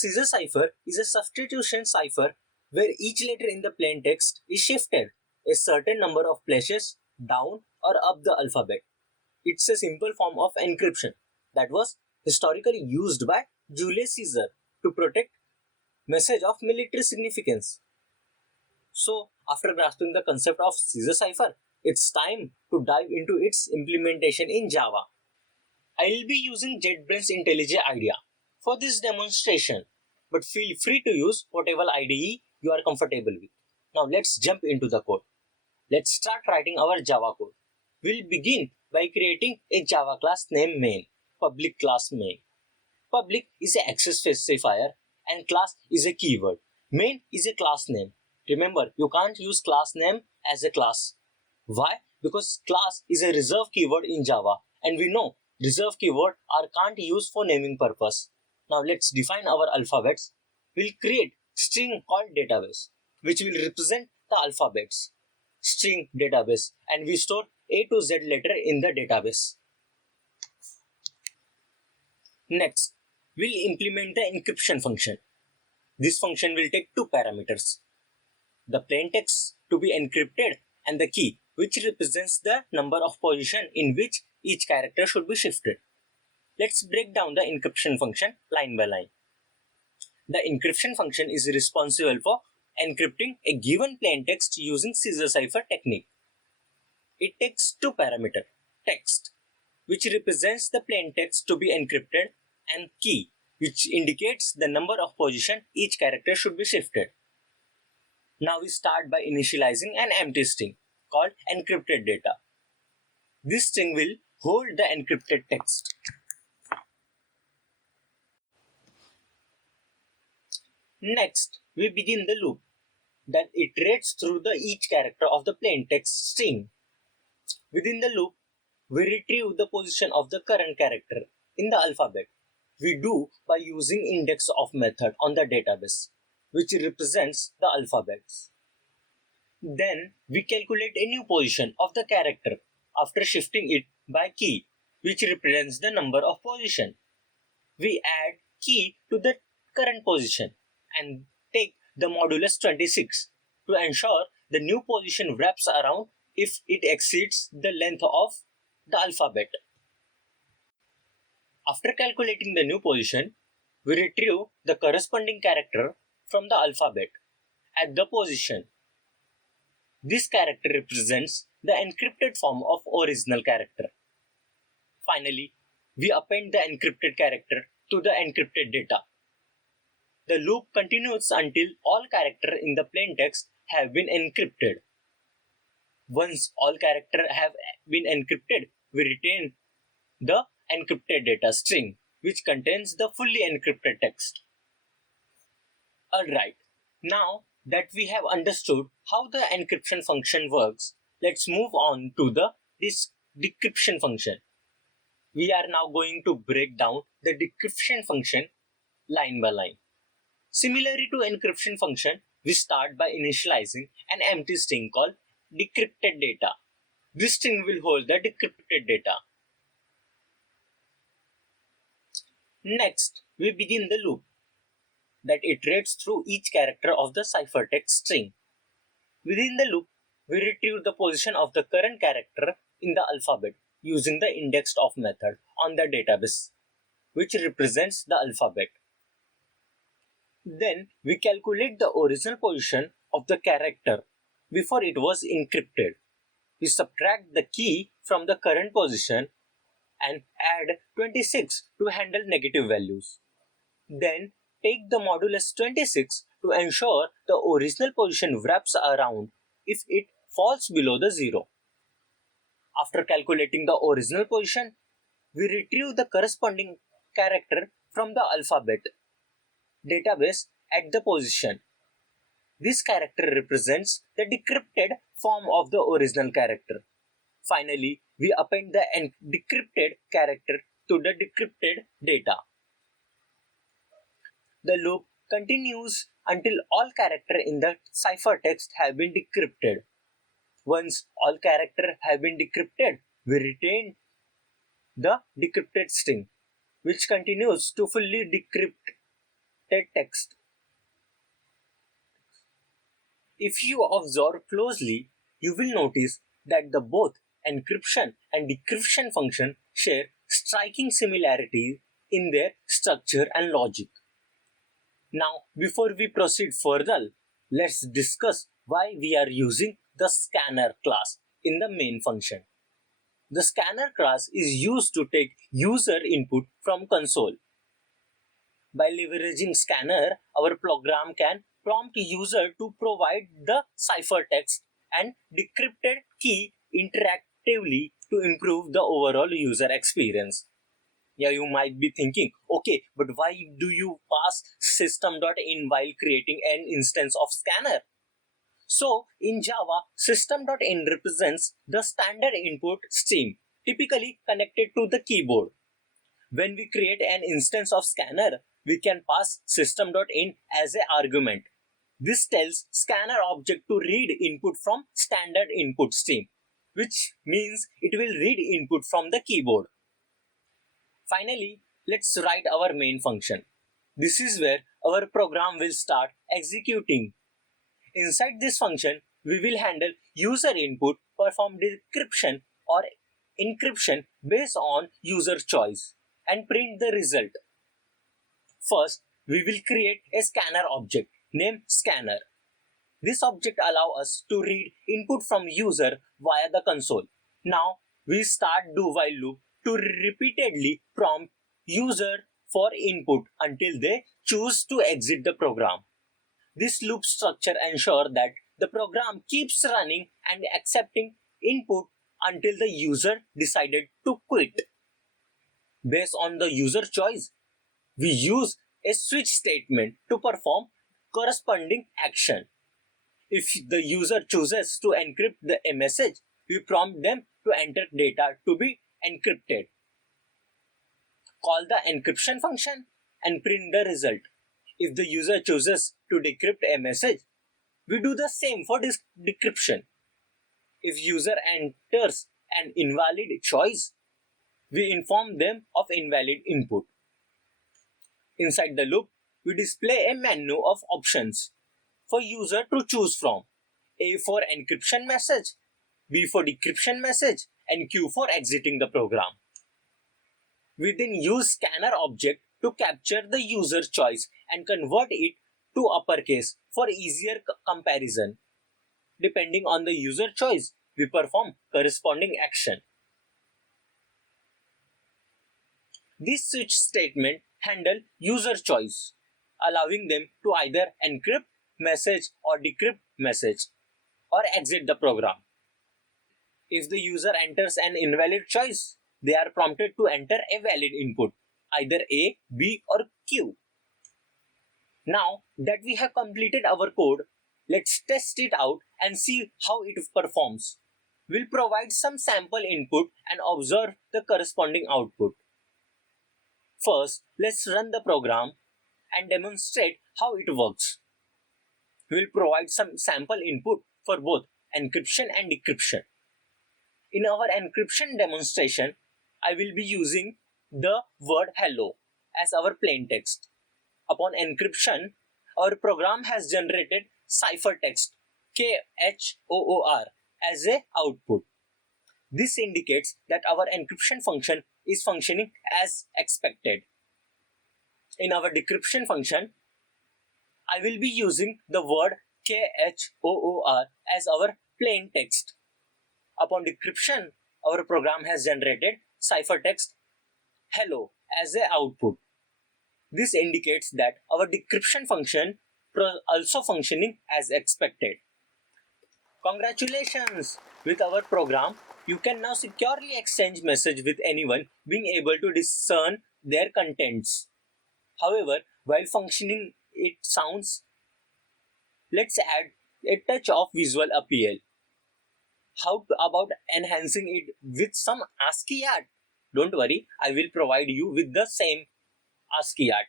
Scissor cipher is a substitution cipher where each letter in the plain text is shifted a certain number of places down or up the alphabet. It's a simple form of encryption that was historically used by Julius Caesar to protect message of military significance. So, after grasping the concept of Caesar cipher, it's time to dive into its implementation in Java. I'll be using JetBrains IntelliJ IDEA for this demonstration, but feel free to use whatever IDE you are comfortable with. Now let's jump into the code. Let's start writing our Java code. We'll begin by creating a Java class named main, public class main. Public is an access specifier and class is a keyword. Main is a class name. Remember, you can't use class name as a class. Why? Because class is a reserved keyword in Java, and we know reserved keyword are can't use for naming purpose. Now let's define our alphabets. We'll create string called database, which will represent the alphabets. String database, and we store A to Z letter in the database. Next, we'll implement the encryption function. This function will take two parameters: the plain text to be encrypted and the key, which represents the number of position in which each character should be shifted. Let's break down the encryption function line by line. The encryption function is responsible for encrypting a given plain text using Caesar cipher technique. It takes two parameters: text, which represents the plain text to be encrypted, and key, which indicates the number of position each character should be shifted. Now we start by initializing an empty string called encrypted data. This string will hold the encrypted text. Next, we begin the loop that iterates through each character of the plain text string. Within the loop, we retrieve the position of the current character in the alphabet. We do by using index of method on the database, which represents the alphabets. Then we calculate a new position of the character after shifting it by key, which represents the number of position. We add key to the current position and take the modulus 26 to ensure the new position wraps around if it exceeds the length of the alphabet. After calculating the new position, we retrieve the corresponding character from the alphabet at the position. This character represents the encrypted form of original character. Finally, we append the encrypted character to the encrypted data. The loop continues until all characters in the plain text have been encrypted. Once all characters have been encrypted, we retain the encrypted data string, which contains the fully encrypted text. Alright, now that we have understood how the encryption function works, let's move on to the decryption function. We are now going to break down the decryption function line by line. Similarly to encryption function, we start by initializing an empty string called decrypted data. This string will hold the decrypted data. Next, we begin the loop that iterates through each character of the ciphertext string. Within the loop, we retrieve the position of the current character in the alphabet using the indexed of method on the database, which represents the alphabet. Then we calculate the original position of the character before it was encrypted. We subtract the key from the current position and add 26 to handle negative values. Then take the modulus 26 to ensure the original position wraps around if it falls below the 0. After calculating the original position, we retrieve the corresponding character from the alphabet database at the position. This character represents the decrypted form of the original character. Finally, we append the decrypted character to the decrypted data. The loop continues until all characters in the ciphertext have been decrypted. Once all characters have been decrypted, we retain the decrypted string, which continues to fully decrypt encrypted text. If you observe closely, you will notice that the both encryption and decryption function share striking similarities in their structure and logic. Now, before we proceed further, let's discuss why we are using the scanner class in the main function. The scanner class is used to take user input from console. By leveraging scanner, our program can prompt user to provide the ciphertext and decrypted key interactively to improve the overall user experience. Yeah, you might be thinking, okay, but why do you pass system.in while creating an instance of scanner? So, in Java, system.in represents the standard input stream, typically connected to the keyboard. When we create an instance of scanner, we can pass system.in as an argument. This tells scanner object to read input from standard input stream, which means it will read input from the keyboard. Finally, let's write our main function. This is where our program will start executing. Inside this function, we will handle user input, perform decryption or encryption based on user choice, and print the result. First, we will create a scanner object named scanner. This object allows us to read input from user via the console. Now, we start do while loop to repeatedly prompt user for input until they choose to exit the program. This loop structure ensures that the program keeps running and accepting input until the user decided to quit. Based on the user choice, we use a switch statement to perform corresponding action. If the user chooses to encrypt a message, we prompt them to enter data to be encrypted. Call the encryption function and print the result. If the user chooses to decrypt a message, we do the same for decryption. If user enters an invalid choice, we inform them of invalid input. Inside the loop, we display a menu of options for user to choose from. A for encryption message, B for decryption message, and Q for exiting the program. We then use scanner object to capture the user choice and convert it to uppercase for easier comparison. Depending on the user choice, we perform corresponding action. This switch statement handle user choice, allowing them to either encrypt message or decrypt message or exit the program. If the user enters an invalid choice, they are prompted to enter a valid input, either A, B or Q. Now that we have completed our code, let's test it out and see how it performs. We'll provide some sample input and observe the corresponding output. First, let's run the program and demonstrate how it works. We'll provide some sample input for both encryption and decryption. In our encryption demonstration, I will be using the word hello as our plain text. Upon encryption, our program has generated ciphertext KHOOR as a output. This indicates that our encryption function is functioning as expected. In our decryption function, I will be using the word KHOOR as our plain text. Upon decryption, our program has generated ciphertext hello as a output. This indicates that our decryption function also functioning as expected. Congratulations! With our program, you can now securely exchange message with anyone, being able to discern their contents. However, while functioning it sounds, let's add a touch of visual appeal. How about enhancing it with some ASCII art? Don't worry, I will provide you with the same ASCII art.